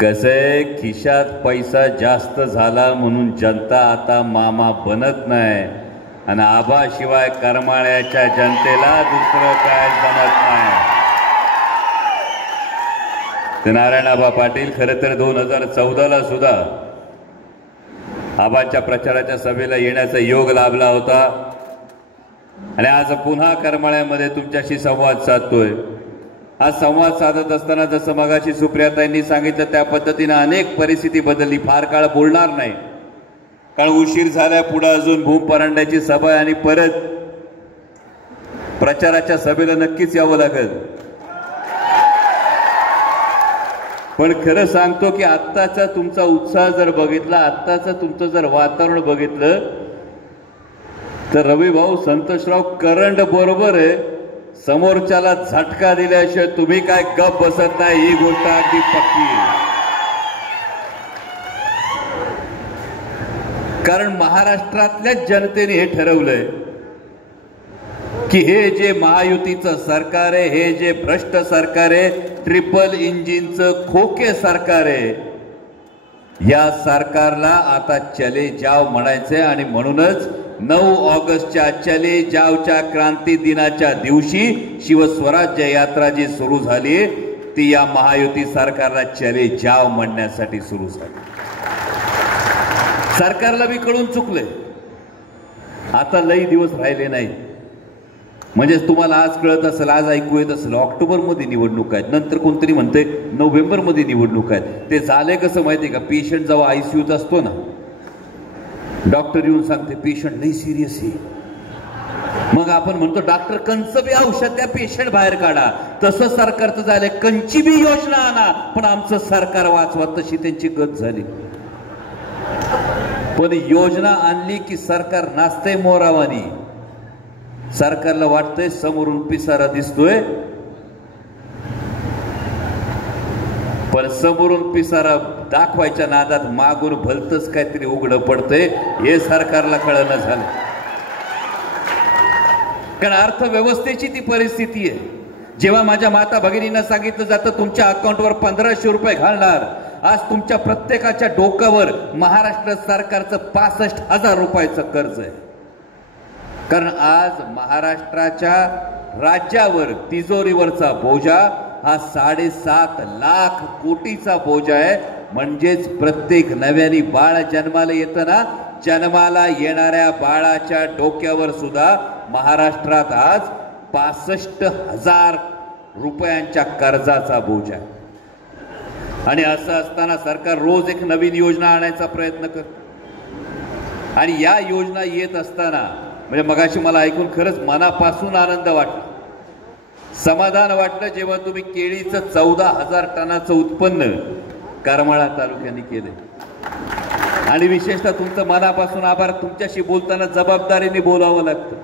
कसे खिशात पैसा जास्त झाला म्हणून जनता आता मामा बनत नाही आणि आबाशिवाय करमाळ्याच्या जनतेला दुसरं काय जमत नाही. तर नारायण आबा पाटील खरं तर 2014ला सुद्धा आबाच्या प्रचाराच्या सभेला येण्याचा योग लाभला होता आणि आज पुन्हा करमाळ्यामध्ये तुमच्याशी संवाद साधतोय. आज संवाद साधत असताना जसं मगाशी सुप्रियाताईंनी सांगितलं त्या पद्धतीने अनेक परिस्थिती बदलली. फार काळ बोलणार नाही कारण उशीर झाल्या. पुढे अजून भूम परांड्याची सभा आणि परत प्रचाराच्या सभेला नक्कीच यावं लागेल. पण खरं सांगतो की आत्ताचा तुमचा उत्साह जर बघितला, आत्ताचं तुमचं जर वातावरण बघितलं तर रवी भाऊ संतोषराव करंड बरोबर आहे. समोरच्याला झटका दिल्याशिवाय तुम्ही काय गप बसत नाही ही गोष्ट अगदी पक्की आहे. कारण महाराष्ट्रातल्या जनतेने हे ठरवलंय की हे जे महायुतीचं सरकार आहे, हे जे भ्रष्ट सरकार आहे, ट्रिपल इंजिनचं खोके सरकार आहे, या सरकारला आता चले जाव म्हणायचे. आणि म्हणूनच 9 ऑगस्टच्या चले जावच्या क्रांती दिनाच्या दिवशी शिवस्वराज्य यात्रा जी सुरू झाली ती या महायुती सरकारला चले जाव म्हणण्यासाठी सुरू झाली. सरकारला बी कळून चुकलंय. आता लई दिवस राहिले नाही. म्हणजे तुम्हाला आज कळत असेल, आज ऐकू येत असेल, ऑक्टोबरमध्ये निवडणूक आहेत, नंतर कोणतरी म्हणते नोव्हेंबरमध्ये निवडणूक आहेत. ते झाले कसं माहिती का, पेशंट जेव्हा आयसीयूत असतो ना, डॉक्टर येऊन सांगते पेशंट लई सिरियस आहे, मग आपण म्हणतो डॉक्टर कंच बी औषध त्या पेशंट बाहेर काढा. तसं सरकारचं झालंय, कंची बी योजना आणा पण आमचं सरकार वाचवा, तशी त्यांची गत झाली. पण योजना आणली की सरकार नाचतंय मोरावानी. सरकारला वाटतंय समोरून पिसारा दिसतोय, पण समोरून पिसारा दाखवायच्या नादात मागून भलतच काहीतरी उघडं पडतंय हे सरकारला कळलं झालं. कारण अर्थव्यवस्थेची ती परिस्थिती आहे. जेव्हा माझ्या माता भगिनींना सांगितलं जातं तुमच्या अकाउंटवर 1500 रुपये घालणार, आज तुमच्या प्रत्येकाच्या डोक्यावर महाराष्ट्र सरकारचं 65,000 रुपयाचं कर्ज आहे. कारण आज महाराष्ट्राच्या राज्यावर तिजोरीवरचा बोजा हा 7.5 लाख कोटीचा बोजा आहे. म्हणजेच प्रत्येक नव्याने बाळ जन्माला येतं ना, जन्माला येणाऱ्या बाळाच्या डोक्यावर सुद्धा महाराष्ट्रात आज 65,000 रुपयांच्या कर्जाचा बोजा आहे. आणि असं असताना सरकार रोज एक नवीन योजना आणायचा प्रयत्न करतं. आणि या योजना येत असताना म्हणजे मगाशी मला ऐकून खरंच मनापासून आनंद वाटला, समाधान वाटलं जेव्हा तुम्ही केळीचं 14,000 टनाचं उत्पन्न करमाळा तालुक्याने केलं. आणि विशेषतः तुमचं मनापासून आभार. तुमच्याशी बोलताना जबाबदारीने बोलावं लागतं,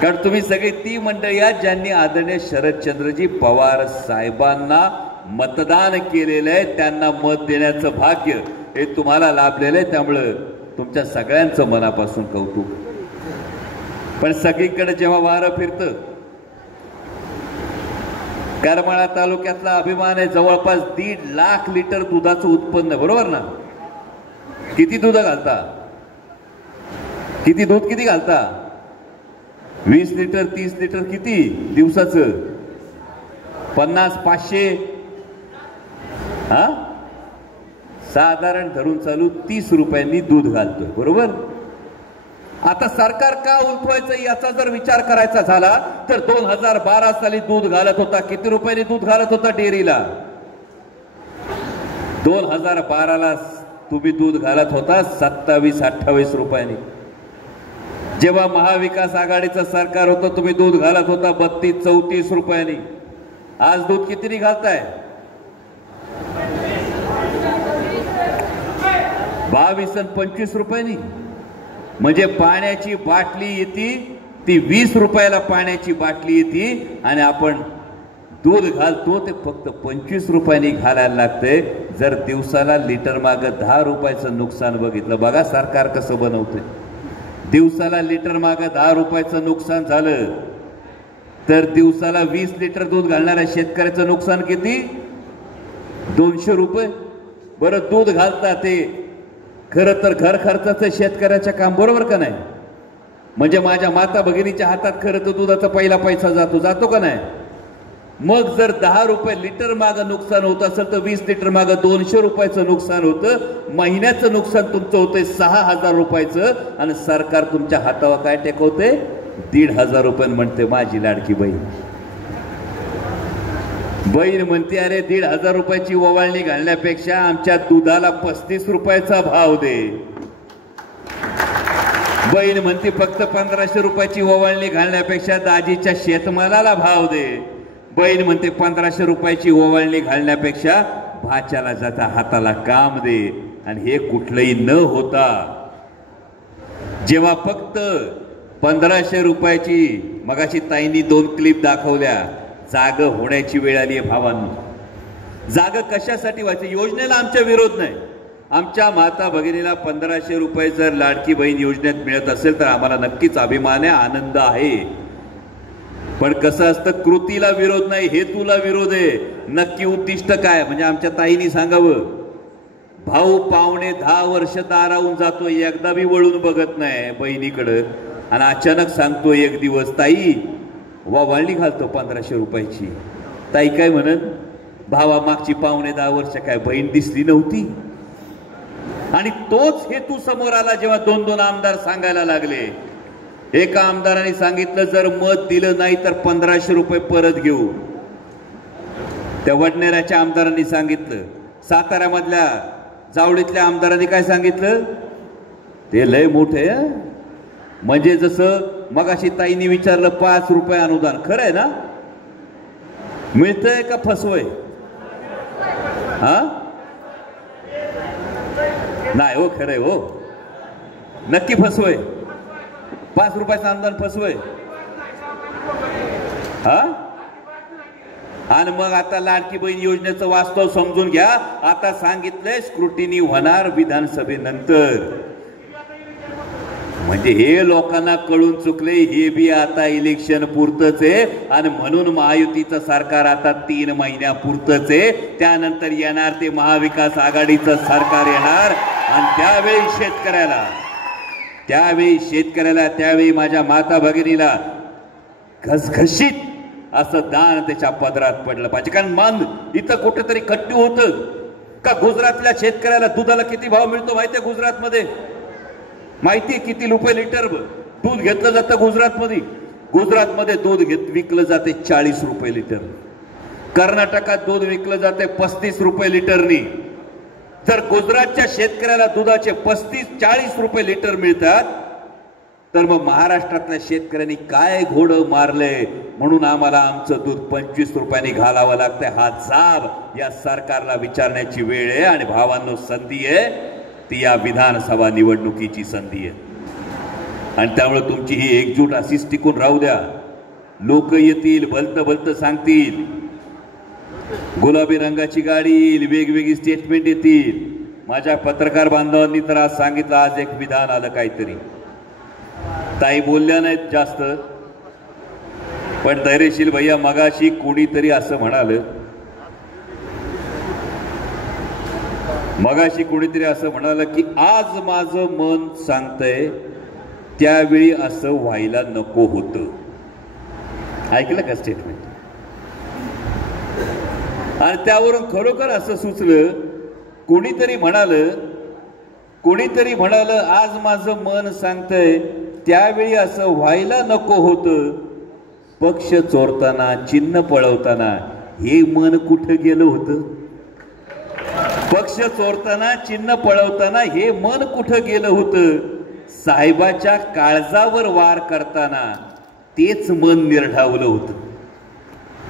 कारण तुम्ही सगळी ती मंडळी आहात ज्यांनी आदरणीय शरदचंद्रजी पवार साहेबांना मतदान केलेलं आहे. त्यांना मत देण्याचं भाग्य हे तुम्हाला लाभलेलं आहे. त्यामुळं तुमच्या सगळ्यांचं मनापासून कौतुक. पण सगळीकडे जेव्हा वारं फिरतं, करमाळा तालुक्यातला अभिमान आहे. जवळपास 1.5 लाख लिटर दुधाचं उत्पन्न, बरोबर ना? किती दूध घालता? किती दूध किती घालता? 20 लिटर 30 लिटर किती दिवसाचं? 50-500 हा साधारण धरून चालू 30 रुपयांनी दूध घालतोय, बरोबर? आता सरकार का उलटवायचं याचा जर विचार करायचा झाला तर 2012 साली दूध घालत होता, किती रुपयांनी दूध घालत होता डेअरीला? 2012ला तुम्ही दूध घालत होता 27-28 रुपयांनी. जेव्हा महाविकास आघाडीचं सरकार होतं तुम्ही दूध घालत होता 32-34 रुपयांनी. आज दूध किती घालताय? 22 आणि 25 रुपयांनी. म्हणजे पाण्याची बाटली येते ती 20 रुपयाला पाण्याची बाटली येते आणि आपण दूध घालतो ते फक्त 25 रुपयांनी घालायला लागतंय. जर दिवसाला लिटर मागे 10 रुपयाचं नुकसान बघितलं, बघा सरकार कसं बनवतंय. दिवसाला लिटर मागे 10 रुपयाचं नुकसान झालं तर दिवसाला 20 लिटर दूध घालणाऱ्या शेतकऱ्याचं नुकसान किती? 200 रुपये. बरं दूध घालता ते खरं तर घर खर्चाचं शेतकऱ्याचं काम, बरोबर का नाही? म्हणजे माझ्या माता भगिनीच्या हातात खरं तर दुधाचा पहिला पैसा जातो का नाही? मग जर 10 रुपये लिटर मागं नुकसान होत असेल तर 20 लिटर मागं 200 रुपयाचं नुकसान होतं. महिन्याचं नुकसान तुमचं होतंय 6,000 रुपयाचं आणि सरकार तुमच्या हातावर काय टेकवते? 1,500 रुपये म्हणते माझी लाडकी बहीण. बहीण म्हणते अरे 1,500 रुपयाची ओवाळणी घालण्यापेक्षा आमच्या दुधाला 35 रुपयाचा भाव दे. बहीण म्हणते फक्त 1,500 रुपयाची ओवाळणी घालण्यापेक्षा दाजीच्या शेतमालाला भाव दे. बहीण म्हणते 1,500 रुपयाची ओवाळणी घालण्यापेक्षा भाच्याला जाता हाताला काम दे. आणि हे कुठलंही न होता जेव्हा फक्त 1,500 रुपयाची, मगाशी ताईंनी 2 क्लिप दाखवल्या, जाग होण्याची वेळ आली आहे भावांनो. जाग कशासाठी व्हायचं? योजनेला आमचा विरोध नाही. आमच्या माता भगिनीला 1,500 रुपये जर लाडकी बहीण योजनेत मिळत असेल तर आम्हाला नक्कीच अभिमान आहे, आनंद आहे. पण कसं असतं, कृतीला विरोध नाही, हेतूला विरोध आहे. नक्की उद्दिष्ट काय? म्हणजे आमच्या ताईंनी सांगावं, भाऊ पावणे 10 वर्ष दारावून जातो, एकदा बी वळून बघत नाही बहिणीकडं, आणि अचानक सांगतो एक दिवस, ताई ओवाळणी घालतो 1,500 रुपयाची. ताई काय म्हणत? भावा मागची पावणे 10 वर्ष काय बहीण दिसली नव्हती? आणि तोच हेतू समोर आला जेव्हा 2-2 आमदार सांगायला लागले. एका आमदाराने सांगितलं जर मत दिलं नाही तर 1,500 रुपये परत घेऊ. त्या वडनेराच्या आमदारांनी सांगितलं. साताऱ्यामधल्या जावळीतल्या आमदारांनी काय सांगितलं? ते लय मोठे, म्हणजे जसं मगाशी ताईंनी विचारलं 5 रुपये अनुदान, खरं आहे ना? मिळतंय का फसवय? हा नाही हो, खरंय हो, नक्की फसवय. 5 रुपयाचं अनुदान फसवय. हा, आणि मग आता लाडकी बहीण योजनेचं वास्तव समजून घ्या. आता सांगितलंय स्क्रुटिनी होणार विधानसभेनंतर. म्हणजे हे लोकांना कळून चुकले, हे बी आता इलेक्शन पुरतच आहे. आणि म्हणून महायुतीचं सरकार आता 3 महिन्यापुरतच आहे. त्यानंतर येणार ते महाविकास आघाडीचं सरकार येणार. आणि त्यावेळी माझ्या माता भगिनीला घसघशीत असं दान त्याच्या पदरात पडलं पाहिजे. कारण मन इथं कुठेतरी कट्टू होतं का? गुजरातल्या शेतकऱ्याला दुधाला किती भाव मिळतो माहितीये? गुजरातमध्ये माहितीये किती रुपये लिटर दूध घेतलं जातं गुजरातमध्ये दूध विकलं जाते 40 रुपये लिटर. कर्नाटकात दूध विकलं जाते 35 रुपये लिटरनी. जर गुजरातच्या शेतकऱ्याला दुधाचे 35-40 रुपये लिटर मिळतात तर मग महाराष्ट्रातल्या शेतकऱ्यांनी काय घोडं मारलंय? म्हणून आम्हाला आमचं दूध 25 रुपयांनी घालावं लागतंय. हा जाब या सरकारला विचारण्याची वेळ आहे. आणि भावांनो, संधी आहे ती या विधानसभा निवडणुकीची संधी आहे. आणि त्यामुळे तुमची ही एकजूट अशीच टिकून राहू द्या. लोक येतील, भलतं सांगतील, गुलाबी रंगाची गाडी येईल, वेगवेगळी स्टेटमेंट येतील. माझ्या पत्रकार बांधवांनी तर आज सांगितलं, आज एक विधान आलं काहीतरी. ताई बोलल्या नाहीत जास्त, पण धैर्यशील भैया मगाशी कोणीतरी असं म्हणालं, की आज माझं मन सांगतंय त्यावेळी असं व्हायला नको होतं. ऐकलं का स्टेटमेंट? आणि त्यावरून खरोखर असं सुचलं, कोणीतरी म्हणालं आज माझं मन सांगतंय त्यावेळी असं व्हायला नको होतं. पक्ष चोरताना, चिन्ह पळवताना हे मन कुठं गेलं होतं? पक्ष चोरताना, चिन्ह पळवताना हे मन कुठं गेलं होतं? साहेबाच्या काळजावर वार करताना तेच मन निर्ढावलं होतं.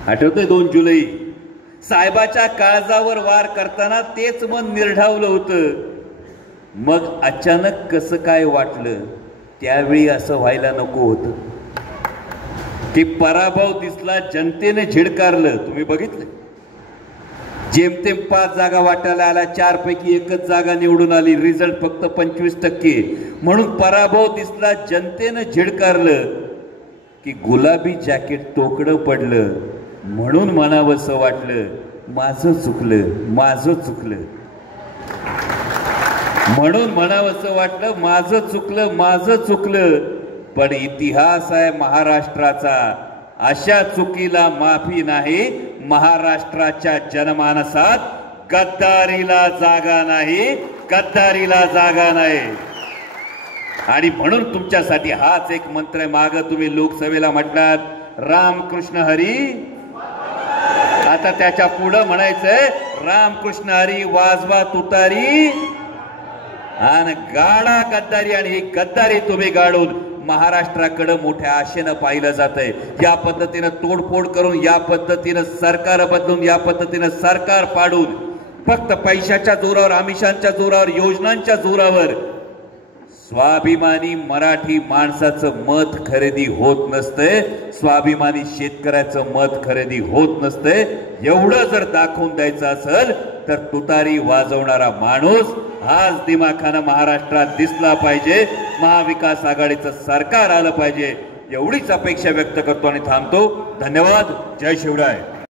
आठवतंय 2 जुलै? साहेबाच्या काळजावर वार करताना तेच मन निर्ढावलं होतं. मग अचानक कसं काय वाटलं त्यावेळी असं व्हायला नको होतं? की पराभव दिसला, जनतेने झिडकारलं. तुम्ही बघितलं, जेमतेम 5 जागा वाटायला आला, 4 पैकी 1च जागा निवडून आली, रिझल्ट फक्त 25%. म्हणून पराभव दिसला, जनतेने झिडकारलं. की गुलाबी जॅकेट तोकडं पडलं म्हणून म्हणावंसं वाटलं माझं चुकलं म्हणून म्हणावंसं वाटलं माझं चुकलं. पण इतिहास आहे महाराष्ट्राचा, अशा चुकीला माफी नाही. महाराष्ट्राच्या जनमानसात गद्दारीला जागा नाही. आणि म्हणून तुमच्यासाठी हाच एक मंत्र आहे. माग तुम्ही लोकसभेला म्हटलात रामकृष्ण हरी, आता त्याच्या पुढे म्हणायचंय रामकृष्ण हरी वाजवा तुतारी आणि गाडा गद्दारी. आणि ही गद्दारी तुम्ही गाडून महाराष्ट्राकडे मोठ्या आशेनं पाहिलं जातंय. या पद्धतीनं तोडफोड करून, या पद्धतीनं सरकार बदलून, या पद्धतीनं सरकार पाडून, फक्त पैशाच्या जोरावर, आमिषांच्या जोरावर, योजनांच्या जोरावर स्वाभिमानी मराठी माणसाचं मत खरेदी होत नसते. स्वाभिमानी शेतकऱ्याचं मत खरेदी होत नसते. एवढं जर दाखवून द्यायचं असेल तर तुतारी वाजवणारा माणूस आज दिमाखानं महाराष्ट्रात दिसला पाहिजे. महाविकास आघाडीचं सरकार आलं पाहिजे, एवढीच अपेक्षा व्यक्त करतो आणि थांबतो. धन्यवाद. जय शिवराय.